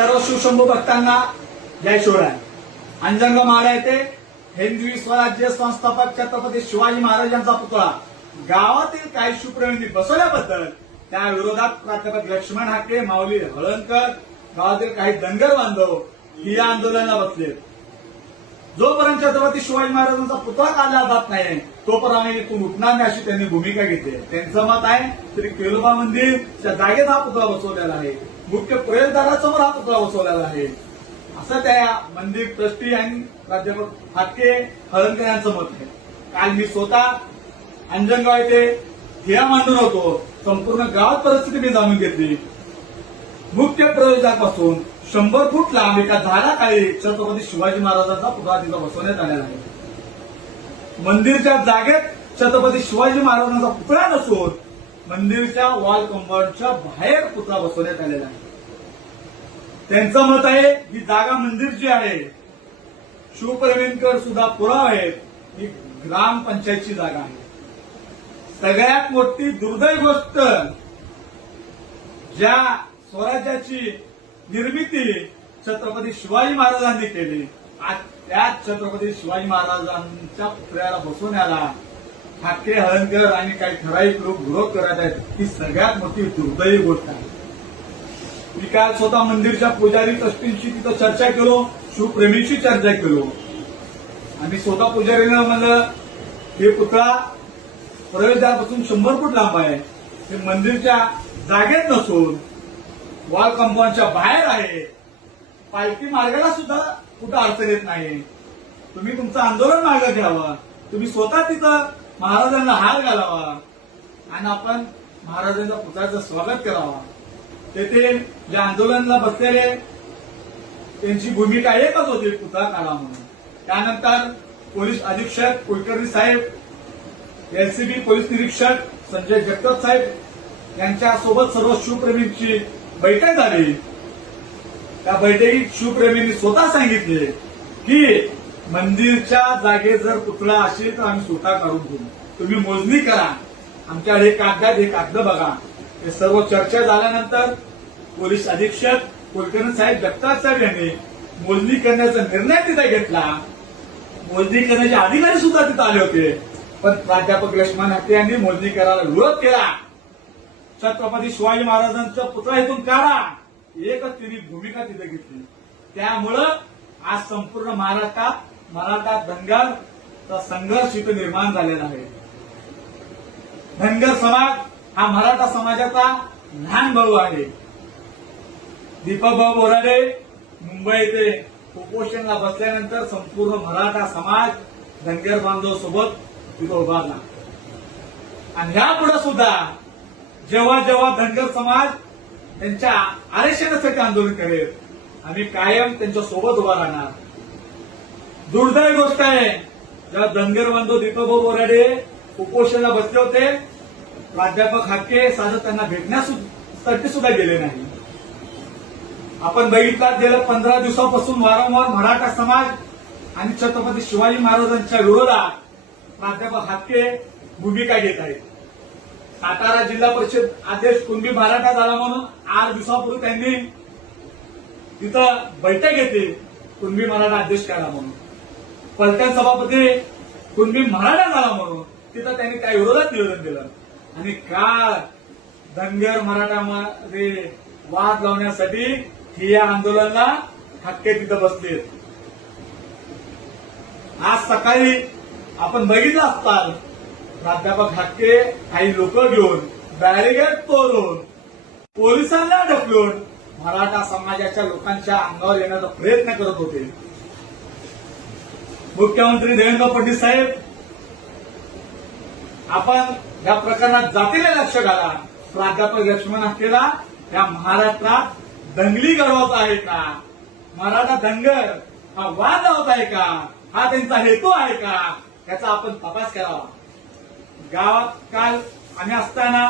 सर्व शिवशंभू भक्तांना जय शिवराय. अंजनगाव माडा येथे हिंदवी स्वराज्य संस्थापक छत्रपती शिवाजी महाराजांचा पुतळा गावातील काही शिवप्रेमींनी बसवल्याबद्दल त्या विरोधात प्राध्यापक लक्ष्मण हाके, माऊली हळणकर, गावातील काही धनगर बांधव ही या आंदोलनाला बसले. जोपर्यंत छत्रपती शिवाजी महाराजांचा पुतळा काढला जात नाही तोपर्यंत आम्ही इथून उठणार नाही अशी त्यांनी भूमिका घेतली. त्यांचं मत आहे श्री केलोबा मंदिरच्या जागेत हा पुतळा बसवलेला आहे, मुख्य प्रवेशद्वारासमोर हा पुतळा बसवलेला आहे असं त्या मंदिर ट्रस्टी आणि प्राध्यापक हाके, हळणकर यांचं मत आहे. काल मी स्वतः अंजनगाव येथे ठिया मांडून होतो. संपूर्ण गावात परिस्थिती मी जाणून घेतली. मुख्य प्रवेशद्वारापासून 100 फूट लांब एका झाडाखाली छत्रपती शिवाजी महाराजांचा पुतळा तिथं बसवण्यात आलेला आहे. मंदिरच्या जागेत छत्रपती शिवाजी महाराजांचा पुतळा नसून मंदिरच्या वॉल कंपाऊंडच्या बाहेर पुतळा बसवण्यात आलेला आहे. त्यांचं मत आहे ही जागा मंदिरची आहे. शिवप्रेमींकर सुद्धा पुरावा आहेत ही ग्रामपंचायतची जागा आहे. सगळ्यात मोठी दुर्दैवी गोष्ट, ज्या स्वराज्याची निर्मिती छत्रपती शिवाजी महाराजांनी केली आज त्याच छत्रपती शिवाजी महाराजांच्या पुतळ्याला बसवण्याला हाके, हळणकर आणि काही ठराविक लोक विरोध करत आहेत. ही सगळ्यात मोठी दुर्दैवी गोष्ट आहे. मी काल स्वतः मंदिरच्या पुजारी ट्रस्टींशी तिथं चर्चा केलो, शिवप्रेमीशी चर्चा केलो. आम्ही स्वतः पुजारीनं म्हणलं हे पुतळा प्रवेशद्वारापासून 100 फूट लांब आहे, हे मंदिरच्या जागेत नसून वॉल कंपाऊंडच्या बाहेर आहे. पालखी मार्गाला सुद्धा कुठं अडचण येत नाही. तुम्ही तुमचं आंदोलन मागे घ्यावं, तुम्ही स्वतः तिथं महाराजांना हार घालावा आणि आपण महाराजांच्या पुतळ्याचं स्वागत करावं. तेथे ज्या आंदोलनाला बसलेले त्यांची भूमिका एकच होती, पुतळा काढा म्हणून. त्यानंतर पोलीस अधीक्षक कुलकर्णी साहेब, एलसीबी पोलीस निरीक्षक संजय जगताप साहेब यांच्यासोबत सर्व शिवप्रेमींची बैठक झाली. त्या बैठकीत शिवप्रेमींनी स्वतः सांगितले की मंदिरच्या जागेत जर पुतळा असेल तर आम्ही स्वतः काढून घेऊ, तुम्ही मोजणी करा, आमच्याकडे हे कागद बघा. हे सर्व चर्चा झाल्यानंतर पोलीस अधीक्षक कुलकर्णी साहेब, जगताप साहेब यांनी मोजणी करण्याचा निर्णय तिथे घेतला. मोजणी करण्याचे अधिकारी सुद्धा तिथे आले होते, पण प्राध्यापक लक्ष्मण हाके यांनी मोजणी करायला विरोध केला. छत्रपती शिवाजी महाराजांचा पुतळा इथून काढा, एकच तिने भूमिका तिथे घेतली. त्यामुळं आज संपूर्ण महाराष्ट्रात मराठा धनगरचा संघर्ष इथं निर्माण झालेला आहे. धनगर समाज हा मराठा समाजाचा लहान भाऊ आहे. दीपक भाऊ बोराडे मुंबई येथे उपोषणाला बसल्यानंतर संपूर्ण मराठा समाज धनगर बांधव सोबत तिथं उभारला. आणि यापुढे सुद्धा जेव्हा जेव्हा धनगर समाज त्यांच्या आरक्षणासाठी आंदोलन करेल आम्ही कायम त्यांच्या सोबत उभा राहणार. दुर्दैवी गोष्ट आहे, जेव्हा धनगर बांधव दीपक भाऊ बोराडे उपोषणाला बसले होते, प्राध्यापक हाके साधं त्यांना भेटण्यासाठी सुद्धा गेले नाही. आपण बघितलं गेल्या 15 दिवसापासून वारंवार मराठा समाज आणि छत्रपती शिवाजी महाराजांच्या विरोधात प्राध्यापक हाके भूमिका घेत आहेत. सातारा जिल्हा परिषद अध्यक्ष कुणबी मराठा झाला म्हणून 8 दिवसापूर्वी त्यांनी तिथं बैठक घेतली, कुणबी मराठा अध्यक्ष काढा म्हणून. पलटण सभापती कुणबी मराठा झाला म्हणून तिथं त्यांनी त्या विरोधात निवेदन दिलं. आणि का धनगर मराठामध्ये वाद लावण्यासाठी ठिय्या आंदोलनाला हाके तिथं बसले. आज सकाळी आपण बघितलं असताल प्राध्यापक हाके काही लोक घेऊन बॅरिगेड तोडून पोलिसांना ढकलून मराठा समाजाच्या लोकांच्या अंगावर येण्याचा प्रयत्न करत होते. मुख्यमंत्री देवेंद्र फडणवीस साहेब, आपण या प्रकरणात जातीने लक्ष घाला. प्राध्यापक लक्ष्मण हाकेला या महाराष्ट्रात दंगली घडवत आहे का, मराठा धनगर हा वाद लावत आहे का, हा त्यांचा हेतू आहे का, याचा आपण तपास करावा. गावात काल आम्ही असताना